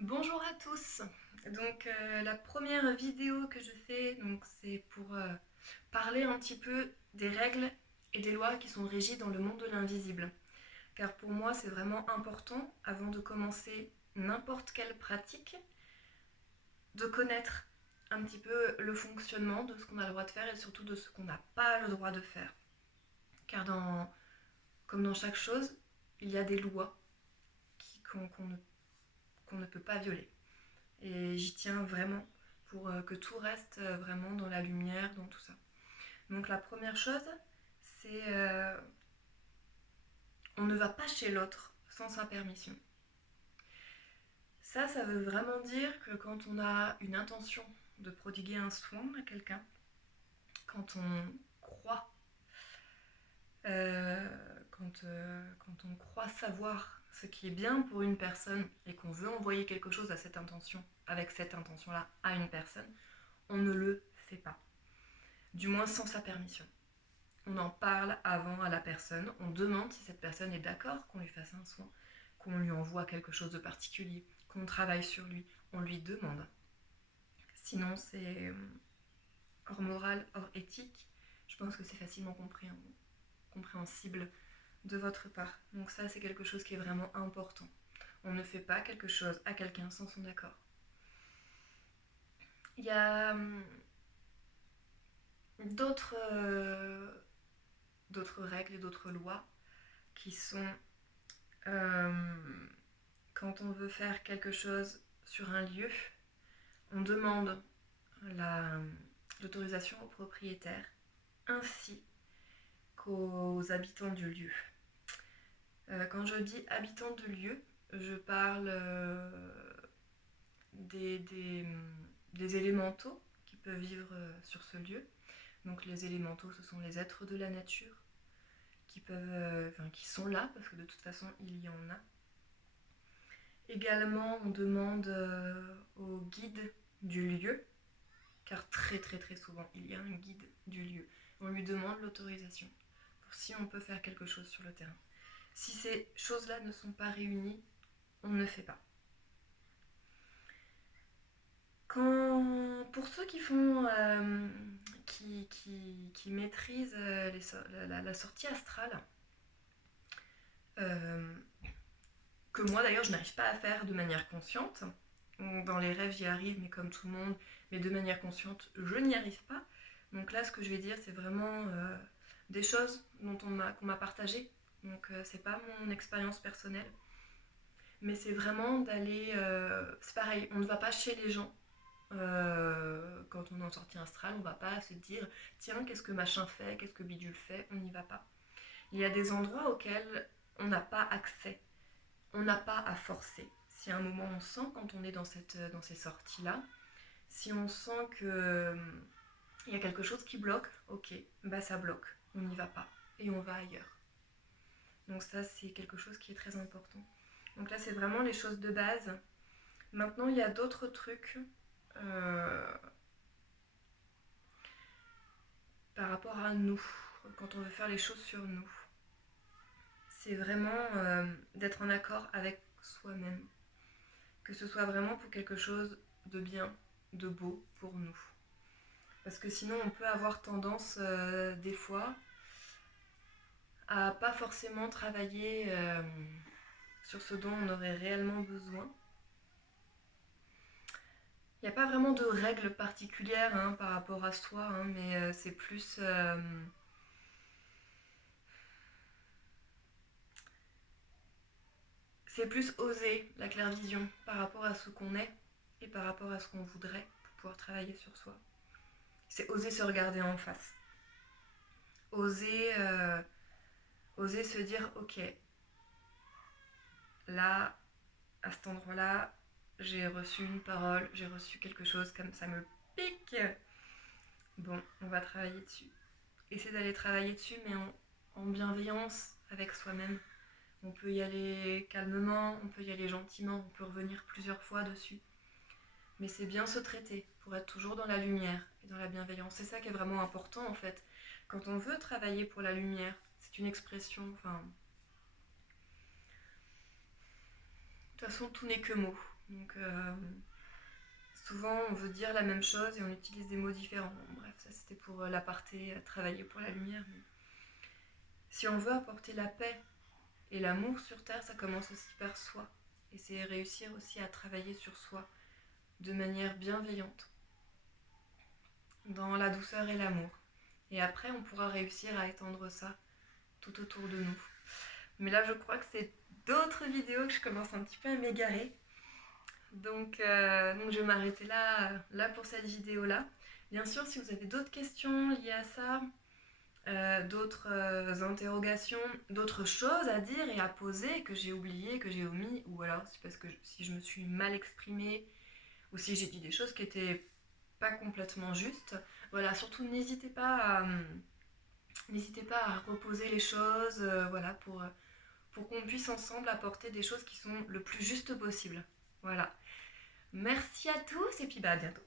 Bonjour à tous. Donc la première vidéo que je fais, c'est pour parler un petit peu des règles et des lois qui sont régies dans le monde de l'invisible. Car pour moi, c'est vraiment important, avant de commencer n'importe quelle pratique, de connaître un petit peu le fonctionnement de ce qu'on a le droit de faire et surtout de ce qu'on n'a pas le droit de faire. Car comme dans chaque chose, il y a des lois qu'on ne peut pas violer. Et j'y tiens vraiment pour que tout reste vraiment dans la lumière, dans tout ça. Donc la première chose, c'est on ne va pas chez l'autre sans sa permission. Ça veut vraiment dire que quand on a une intention de prodiguer un soin à quelqu'un, quand on croit, euh, quand on croit savoir ce qui est bien pour une personne et qu'on veut envoyer quelque chose à cette intention, avec cette intention-là à une personne, on ne le fait pas. Du moins sans sa permission. On en parle avant à la personne, on demande si cette personne est d'accord qu'on lui fasse un soin, qu'on lui envoie quelque chose de particulier, qu'on travaille sur lui, on lui demande. Sinon c'est hors morale, hors éthique, je pense que c'est facilement compréhensible de votre part. Donc ça c'est quelque chose qui est vraiment important. On ne fait pas quelque chose à quelqu'un sans son accord. Il y a d'autres règles et d'autres lois qui sont euh, quand on veut faire quelque chose sur un lieu, on demande l'autorisation au propriétaire ainsi qu'aux habitants du lieu. Quand je dis habitants de lieu, je parle des, des, des élémentaux qui peuvent vivre sur ce lieu. Donc les élémentaux, ce sont les êtres de la nature qui sont là parce que de toute façon il y en a. Également, on demande au guide du lieu, car très souvent il y a un guide du lieu. On lui demande l'autorisation pour si on peut faire quelque chose sur le terrain. Si ces choses-là ne sont pas réunies, on ne fait pas. Pour ceux qui font, qui maîtrisent la sortie astrale, euh, que moi d'ailleurs je n'arrive pas à faire de manière consciente. Dans les rêves j'y arrive, mais comme tout le monde, mais de manière consciente je n'y arrive pas. Donc là ce que je vais dire c'est vraiment des choses qu'on m'a partagées. Donc c'est pas mon expérience personnelle, mais c'est vraiment d'aller. C'est pareil, on ne va pas chez les gens. Quand on est en sortie astrale, on va pas se dire tiens qu'est-ce que machin fait, qu'est-ce que bidule fait, on n'y va pas. Il y a des endroits auxquels on n'a pas accès. On n'a pas à forcer. Si à un moment on sent quand on est dans ces sorties-là, si on sent que il y a quelque chose qui bloque, ok, bah ça bloque, on n'y va pas et on va ailleurs. Donc ça c'est quelque chose qui est très important. Donc là c'est vraiment les choses de base. Maintenant il y a d'autres trucs par rapport à nous, quand on veut faire les choses sur nous. C'est vraiment d'être en accord avec soi-même. Que ce soit vraiment pour quelque chose de bien, de beau pour nous. Parce que sinon on peut avoir tendance des fois à pas forcément travailler sur ce dont on aurait réellement besoin. Il n'y a pas vraiment de règles particulières par rapport à soi, mais c'est plus... c'est plus oser la clairvision par rapport à ce qu'on est et par rapport à ce qu'on voudrait pour pouvoir travailler sur soi. C'est oser se regarder en face. Oser se dire ok, là, à cet endroit-là, j'ai reçu une parole, j'ai reçu quelque chose comme ça me pique. Bon, on va travailler dessus. Essayer d'aller travailler dessus, mais en bienveillance avec soi-même. On peut y aller calmement, on peut y aller gentiment, on peut revenir plusieurs fois dessus. Mais c'est bien se traiter pour être toujours dans la lumière et dans la bienveillance. C'est ça qui est vraiment important en fait. Quand on veut travailler pour la lumière, c'est une expression, de toute façon tout n'est que mots. Donc souvent on veut dire la même chose et on utilise des mots différents. Bon, bref, ça c'était pour l'aparté, travailler pour la lumière. Mais si on veut apporter la paix et l'amour sur Terre, ça commence aussi par soi. Et c'est réussir aussi à travailler sur soi de manière bienveillante, dans la douceur et l'amour. Et après, on pourra réussir à étendre ça tout autour de nous. Mais là, je crois que c'est d'autres vidéos que je commence un petit peu à m'égarer. Donc je vais m'arrêter là pour cette vidéo-là. Bien sûr, si vous avez d'autres questions liées à ça, d'autres interrogations, d'autres choses à dire et à poser que j'ai oubliées, que j'ai omis, ou alors c'est parce que si je me suis mal exprimée, ou si j'ai dit des choses qui étaient pas complètement justes, voilà, surtout n'hésitez pas à reposer les choses, voilà, pour qu'on puisse ensemble apporter des choses qui sont le plus justes possible. Voilà. Merci à tous et puis bah à bientôt.